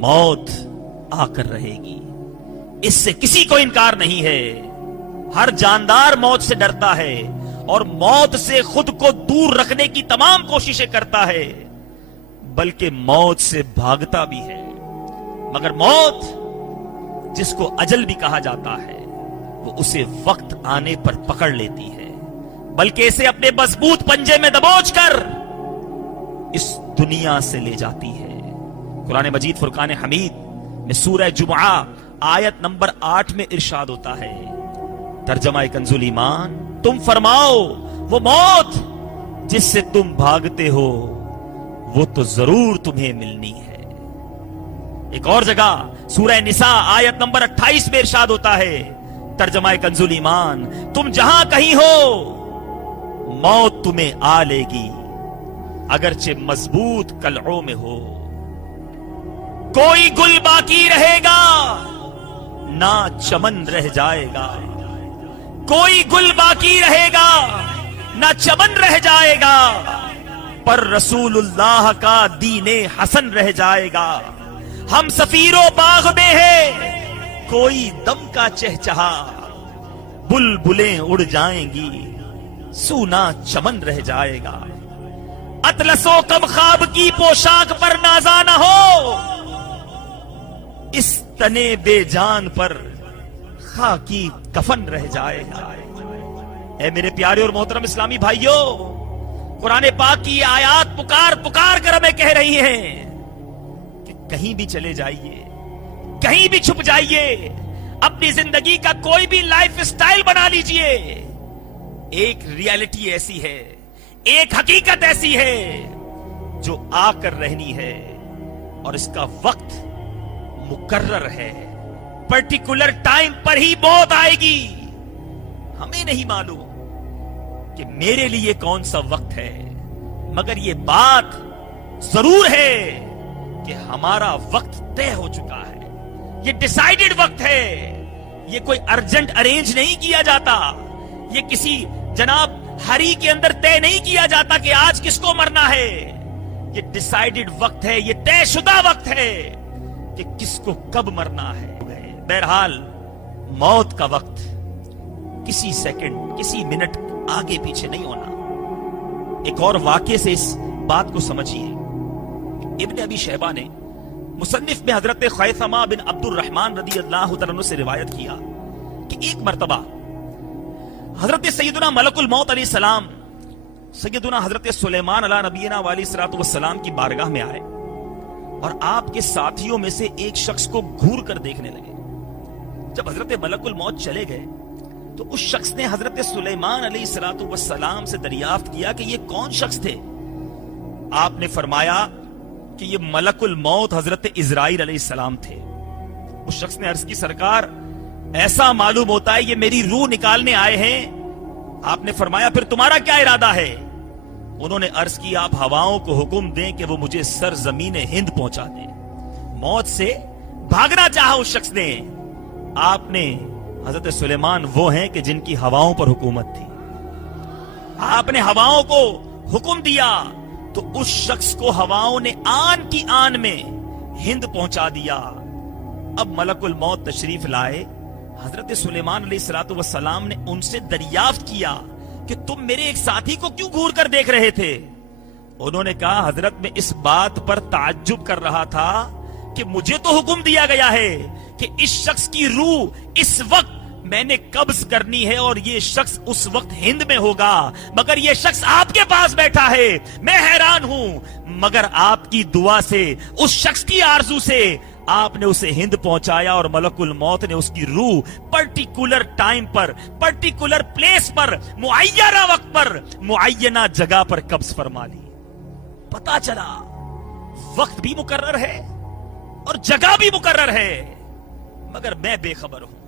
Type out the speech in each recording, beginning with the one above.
موت آکر رہے گی، اس سے کسی کو انکار نہیں ہے۔ ہر جاندار موت سے ڈرتا ہے اور موت سے خود کو دور رکھنے کی تمام کوششیں کرتا ہے، بلکہ موت سے بھاگتا بھی ہے۔ مگر موت، جس کو اجل بھی کہا جاتا ہے، وہ اسے وقت آنے پر پکڑ لیتی ہے، بلکہ اسے اپنے مضبوط پنجے میں دبوچ کر اس دنیا سے لے جاتی ہے۔ قرآن مجید فرقان حمید میں سورہ جمعہ آیت نمبر 8 میں ارشاد ہوتا ہے، ترجمہ کنز ایمان، تم فرماؤ وہ موت جس سے تم بھاگتے ہو وہ تو ضرور تمہیں ملنی ہے۔ ایک اور جگہ سورہ نساء آیت نمبر 28 میں ارشاد ہوتا ہے، ترجمہ کنز ایمان، تم جہاں کہیں ہو موت تمہیں آ لے گی، اگرچہ مضبوط قلعوں میں ہو۔ کوئی گل باقی رہے گا نہ چمن رہ جائے گا، کوئی گل باقی رہے گا نہ چمن رہ جائے گا، پر رسول اللہ کا دین حسن رہ جائے گا۔ ہم سفیروں باغ میں ہے کوئی دم کا چہچہا، بلبلیں اڑ جائیں گی سونا چمن رہ جائے گا۔ اطلس و کم خواب کی پوشاک پر نازا نہ ہو، اس تنے بے جان پر خاکی کفن رہ جائے گا۔ اے میرے پیارے اور محترم اسلامی بھائیوں، قرآن پاک کی یہ آیات پکار پکار کر ہمیں کہہ رہی ہیں کہ کہیں بھی چلے جائیے، کہیں بھی چھپ جائیے، اپنی زندگی کا کوئی بھی لائف سٹائل بنا لیجئے، ایک ریالٹی ایسی ہے، ایک حقیقت ایسی ہے جو آ کر رہنی ہے، اور اس کا وقت مقرر ہے۔ پرٹیکولر ٹائم پر ہی موت آئے گی۔ ہمیں نہیں معلوم کہ میرے لیے کون سا وقت ہے، مگر یہ بات ضرور ہے کہ ہمارا وقت طے ہو چکا ہے، یہ ڈیسائیڈڈ وقت ہے، یہ کوئی ارجنٹ ارینج نہیں کیا جاتا، یہ کسی جناب ہری کے اندر طے نہیں کیا جاتا کہ آج کس کو مرنا ہے۔ یہ ڈیسائیڈڈ وقت ہے، یہ طے شدہ وقت ہے کہ کس کو کب مرنا ہے۔ بہرحال موت کا وقت کسی سیکنڈ، کسی منٹ آگے پیچھے نہیں ہونا۔ ایک اور واقعے سے اس بات کو سمجھیے۔ ابن ابی شیبہ نے مصنف میں حضرت خیثمہ بن عبد الرحمن رضی اللہ تعالیٰ عنہ سے روایت کیا کہ ایک مرتبہ حضرت سیدنا ملک الموت علیہ السلام سیدنا حضرت سلیمان علیہ نبینا علیہ الصلوۃ والسلام کی بارگاہ میں آئے اور آپ کے ساتھیوں میں سے ایک شخص کو گھور کر دیکھنے لگے۔ جب حضرت ملک الموت چلے گئے تو اس شخص نے حضرت سلیمان علیہ الصلوۃ والسلام سے دریافت کیا کہ یہ کون شخص تھے؟ آپ نے فرمایا کہ یہ ملک الموت حضرت عزرائیل علیہ السلام تھے۔ اس شخص نے عرض کی، سرکار ایسا معلوم ہوتا ہے یہ میری روح نکالنے آئے ہیں۔ آپ نے فرمایا پھر تمہارا کیا ارادہ ہے؟ انہوں نے عرض کی، آپ ہواؤں کو حکم دیں کہ وہ مجھے سرزمین ہند پہنچا دیں۔ موت سے بھاگنا چاہا اس شخص نے۔ آپ نے حضرت سلیمان وہ ہیں کہ جن کی ہواؤں پر حکومت تھی، آپ نے ہواؤں کو حکم دیا تو اس شخص کو ہواؤں نے آن کی آن میں ہند پہنچا دیا۔ اب ملک الموت تشریف لائے، حضرت سلیمان علیہ الصلوۃ والسلام نے ان سے دریافت کیا کہ تم میرے ایک ساتھی کو کیوں گھور کر دیکھ رہے تھے؟ انہوں نے کہا، حضرت میں اس بات پر تعجب کر رہا تھا کہ مجھے تو حکم دیا گیا ہے کہ اس شخص کی روح اس وقت میں نے قبض کرنی ہے اور یہ شخص اس وقت ہند میں ہوگا، مگر یہ شخص آپ کے پاس بیٹھا ہے۔ میں حیران ہوں، مگر آپ کی دعا سے، اس شخص کی آرزو سے آپ نے اسے ہند پہنچایا اور ملک الموت نے اس کی روح پرٹیکولر ٹائم پر، پرٹیکولر پلیس پر، معینہ وقت پر، معینہ جگہ پر قبض فرما لی۔ پتا چلا وقت بھی مقرر ہے اور جگہ بھی مقرر ہے، مگر میں بے خبر ہوں۔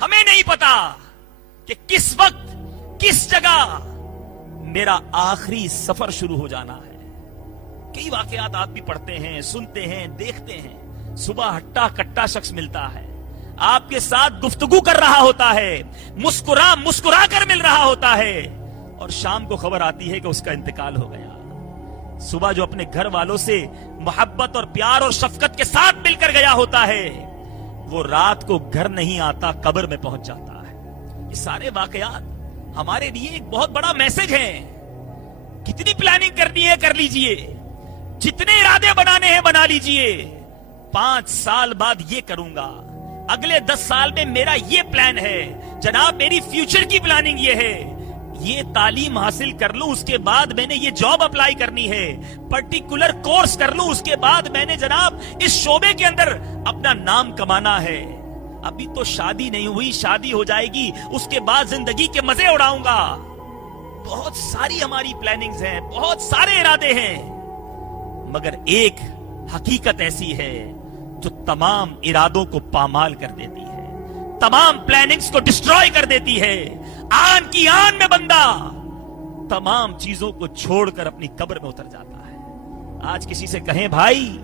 ہمیں نہیں پتا کہ کس وقت، کس جگہ میرا آخری سفر شروع ہو جانا ہے۔ کئی واقعات آپ بھی پڑھتے ہیں، سنتے ہیں، دیکھتے ہیں۔ صبح ہٹا کٹا شخص ملتا ہے، آپ کے ساتھ گفتگو کر رہا ہوتا ہے، مسکرا مسکرا کر مل رہا ہوتا ہے، اور شام کو خبر آتی ہے کہ اس کا انتقال ہو گیا. صبح جو اپنے گھر والوں سے محبت اور پیار اور شفقت کے ساتھ مل کر گیا ہوتا ہے وہ رات کو گھر نہیں آتا, قبر میں پہنچ جاتا ہے. یہ سارے واقعات ہمارے لیے ایک بہت بڑا میسج ہے. کتنی پلاننگ کرنی ہے کر لیجئے, جتنے ارادے بنانے ہیں بنا لیجئے. 5 سال بعد یہ کروں گا, اگلے 10 سال میں میرا یہ پلان ہے جناب, میری فیوچر کی پلاننگ یہ ہے, یہ تعلیم حاصل کر لوں اس کے بعد میں نے یہ جاب اپلائی کرنی ہے, پرٹیکولر کورس کر لوں اس کے بعد میں نے جناب اس شعبے کے اندر اپنا نام کمانا ہے. ابھی تو شادی نہیں ہوئی, شادی ہو جائے گی, اس کے بعد زندگی کے مزے اڑاؤں گا. بہت ساری ہماری پلاننگز ہیں, بہت سارے ارادے ہیں, مگر ایک حقیقت ایسی ہے جو تمام ارادوں کو پامال کر دیتی ہے, تمام پلاننگز کو ڈسٹروائے کر دیتی ہے. آن کی آن میں بندہ تمام چیزوں کو چھوڑ کر اپنی قبر میں اتر جاتا ہے. آج کسی سے کہیں بھائی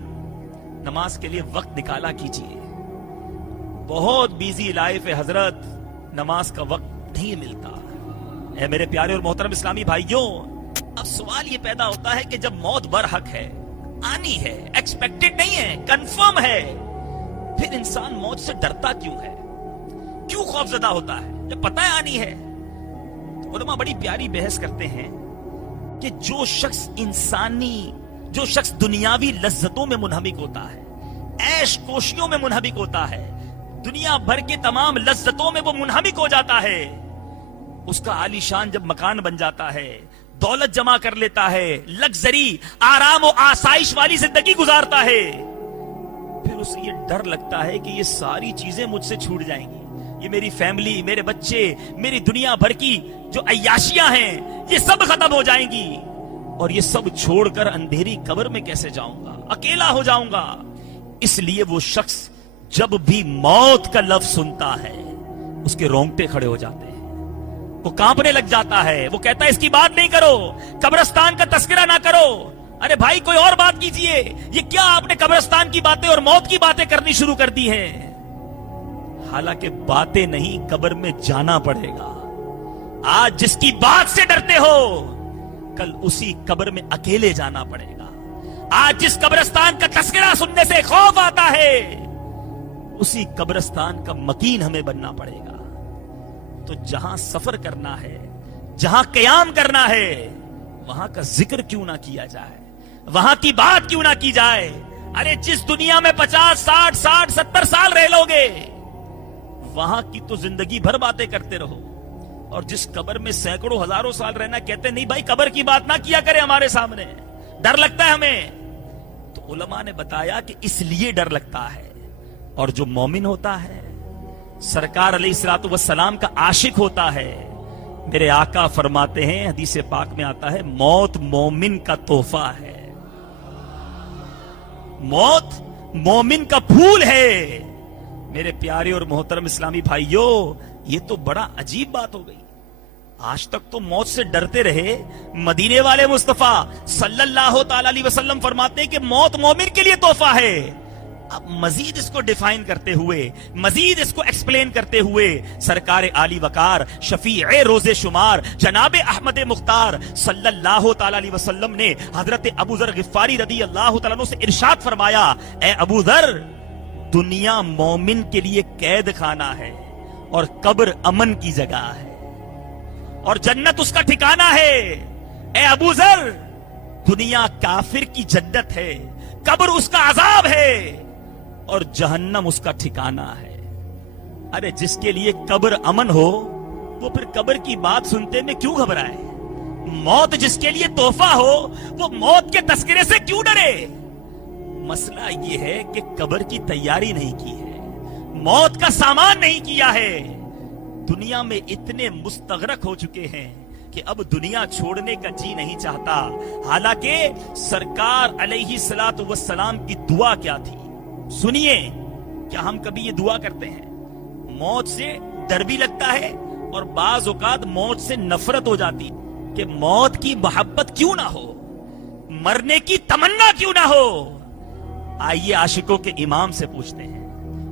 نماز کے لیے وقت نکالا کیجیے, بہت بیزی لائف ہے حضرت, نماز کا وقت نہیں ملتا. اے میرے پیارے اور محترم اسلامی بھائیوں, اب سوال یہ پیدا ہوتا ہے کہ جب موت برحق ہے, آنی ہے, ایکسپیکٹڈ نہیں ہے, کنفرم ہے, پھر انسان موت سے ڈرتا کیوں ہے, کیوں خوفزدہ ہوتا ہے جب پتہ ہے آنی ہے؟ تو علماء بڑی پیاری بحث کرتے ہیں کہ جو شخص دنیاوی لذتوں میں منہمک ہوتا ہے, عیش کوشیوں میں منہمک ہوتا ہے, دنیا بھر کے تمام لذتوں میں وہ منہمک ہو جاتا ہے, اس کا عالی شان جب مکان بن جاتا ہے, دولت جمع کر لیتا ہے, لگزری آرام و آسائش والی زندگی گزارتا ہے, پھر اسے یہ ڈر لگتا ہے کہ یہ ساری چیزیں مجھ سے چھوٹ جائیں گی, یہ میری فیملی, میرے بچے, میری دنیا بھر کی جو عیاشیاں ہیں یہ سب ختم ہو جائیں گی, اور یہ سب چھوڑ کر اندھیری قبر میں کیسے جاؤں گا, اکیلا ہو جاؤں گا. اس لیے وہ شخص جب بھی موت کا لفظ سنتا ہے اس کے رونگٹے کھڑے ہو جاتے ہیں, وہ کانپنے لگ جاتا ہے, وہ کہتا ہے اس کی بات نہیں کرو, قبرستان کا تذکرہ نہ کرو. ارے بھائی کوئی اور بات کیجئے, یہ کیا آپ نے قبرستان کی باتیں اور موت کی باتیں کرنی شروع کر دی ہیں؟ حالانکہ باتیں نہیں, قبر میں جانا پڑے گا. آج جس کی بات سے ڈرتے ہو کل اسی قبر میں اکیلے جانا پڑے گا. آج جس قبرستان کا تذکرہ سننے سے خوف آتا ہے اسی قبرستان کا مکین ہمیں بننا پڑے گا. تو جہاں سفر کرنا ہے, جہاں قیام کرنا ہے, وہاں کا ذکر کیوں نہ کیا جائے, وہاں کی بات کیوں نہ کی جائے. ارے جس دنیا میں 50 60 60 70 سال رہ لو گے وہاں کی تو زندگی بھر باتیں کرتے رہو, اور جس قبر میں سینکڑوں ہزاروں سال رہنا, کہتے نہیں بھائی قبر کی بات نہ کیا کرے ہمارے سامنے, ڈر لگتا ہے ہمیں. تو علماء نے بتایا کہ اس لیے ڈر لگتا ہے, اور جو مومن ہوتا ہے, سرکار علیہ الصلوۃ والسلام کا عاشق ہوتا ہے, میرے آقا فرماتے ہیں, حدیث پاک میں آتا ہے, موت مومن کا تحفہ ہے, موت مومن کا پھول ہے. میرے پیارے اور محترم اسلامی بھائیوں, یہ تو بڑا عجیب بات ہو گئی. آج تک تو موت سے ڈرتے رہے, مدینے والے مصطفیٰ صلی اللہ تعالی علیہ وسلم فرماتے ہیں کہ موت مومن کے لیے تحفہ ہے. اب مزید اس کو ڈیفائن کرتے ہوئے, مزید اس کو ایکسپلین کرتے ہوئے, سرکار عالی وقار شفیع روز شمار جناب احمد مختار صلی اللہ تعالی علیہ وسلم نے حضرت ابو ذر غفاری رضی اللہ تعالیٰ عنہ سے ارشاد فرمایا, اے ابو ذر, دنیا مومن کے لیے قید خانہ ہے اور قبر امن کی جگہ ہے, اور جنت اس کا ٹھکانہ ہے. اے ابو ذر, دنیا کافر کی جنت ہے, قبر اس کا عذاب ہے, اور جہنم اس کا ٹھکانہ ہے. ارے جس کے لیے قبر امن ہو وہ پھر قبر کی بات سنتے میں کیوں گھبرائے؟ موت جس کے لیے تحفہ ہو وہ موت کے تذکرے سے کیوں ڈرے؟ مسئلہ یہ ہے کہ قبر کی تیاری نہیں کی ہے, موت کا سامان نہیں کیا ہے. دنیا میں اتنے مستغرق ہو چکے ہیں کہ اب دنیا چھوڑنے کا جی نہیں چاہتا. حالانکہ سرکار علیہ الصلوۃ والسلام کی دعا کیا تھی سنیے. کیا ہم کبھی یہ دعا کرتے ہیں؟ موت سے ڈر بھی لگتا ہے اور بعض اوقات موت سے نفرت ہو جاتی کہ موت کی محبت کیوں نہ ہو, مرنے کی تمنا کیوں نہ ہو. آئیے عاشقوں کے امام سے پوچھتے ہیں,